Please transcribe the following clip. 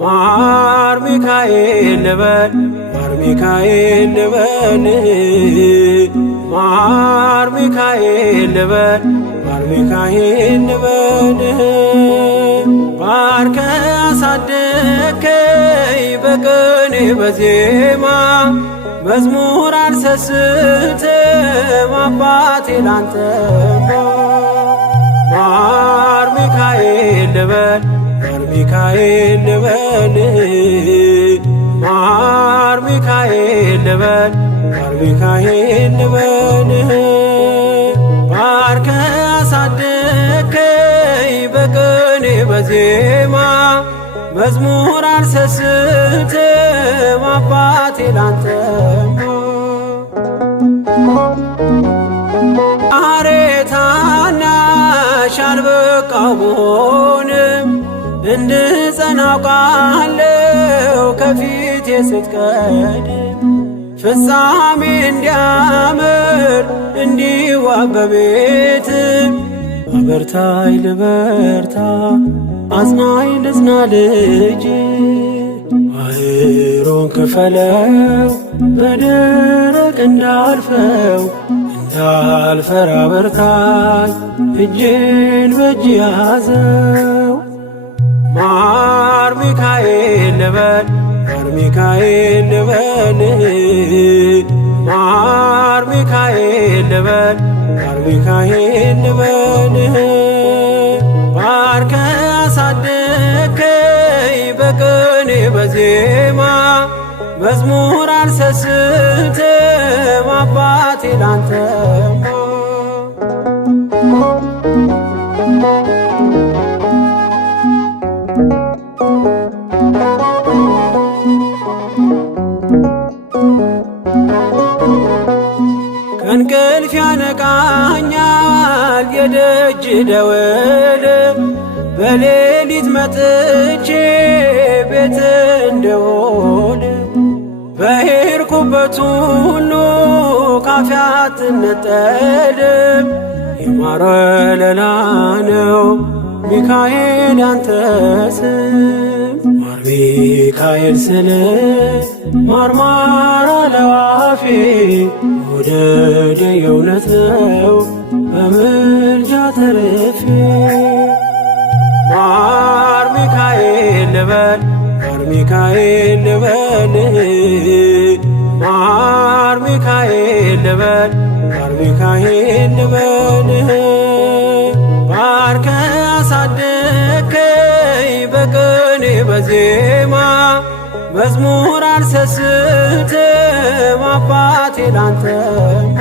ማር ሚካኤል ልበል ማር ሚካኤል ልበል ማር ሚካኤል ልበል ማር ሚካኤል ልበል ባርከ አሳደከኝ በቅኔ በዜማ መዝሙር አልሰስትም አባቴ ላንተማ ማር ሚካኤል ልበል ማር ሚካኤል ልበል ማር ሚካኤል ልበል ማር ሚካኤል ልበል ባርከ አሳደከኝ በቅኔ በዜማ መዝሙር አልሰስትም አባቴ ላንተማ አሬታናሽ አልበቃው ብሆንም እንድጸና አውቃለሁ ከፊቴ ስትቀድም ፍጻሜ እንዲያምር እንዲዋብ በቤት አበርታይ ልበርታ አጽናኝ ልጽና ልጅ ባህሩን ክፈለው በደረቅ እንዳልፈው እንዳልፈራ በርታኝ እጄን በእጅ ያዘው ማር ሚካኤል ልበል ማር ሚካኤል ልበል ማር ሚካኤል ልበል ማር ሚካኤል ልበል ባርከ አሳደከኝ በቅኔ በዜማ መዝሙር አልሰስትም አባቴ ላንተማ ከእንቅልፍ ያነቃኛል የደጅ ደወል በሌሊት መጥቼ ቤት እንደውል በሄድኩበት ሁሉ ካፌ አትነጠልም የማር ወለላ ነው ሚካኤል ያንተ ስም ማር ሚካኤል ስል ማርማር አለው አፌ መውደድ የእውነት ነው በምልጃ ተርፌ ማር ሚካኤል ልበል ማር ሚካኤል ልበል ማር ሚካኤል ልበል ማር ሚካኤል ልበል ባርከ አሳደከኝ በቅኔ በዜማ መዝሙር አልሰስትም አባቴ ላንተማ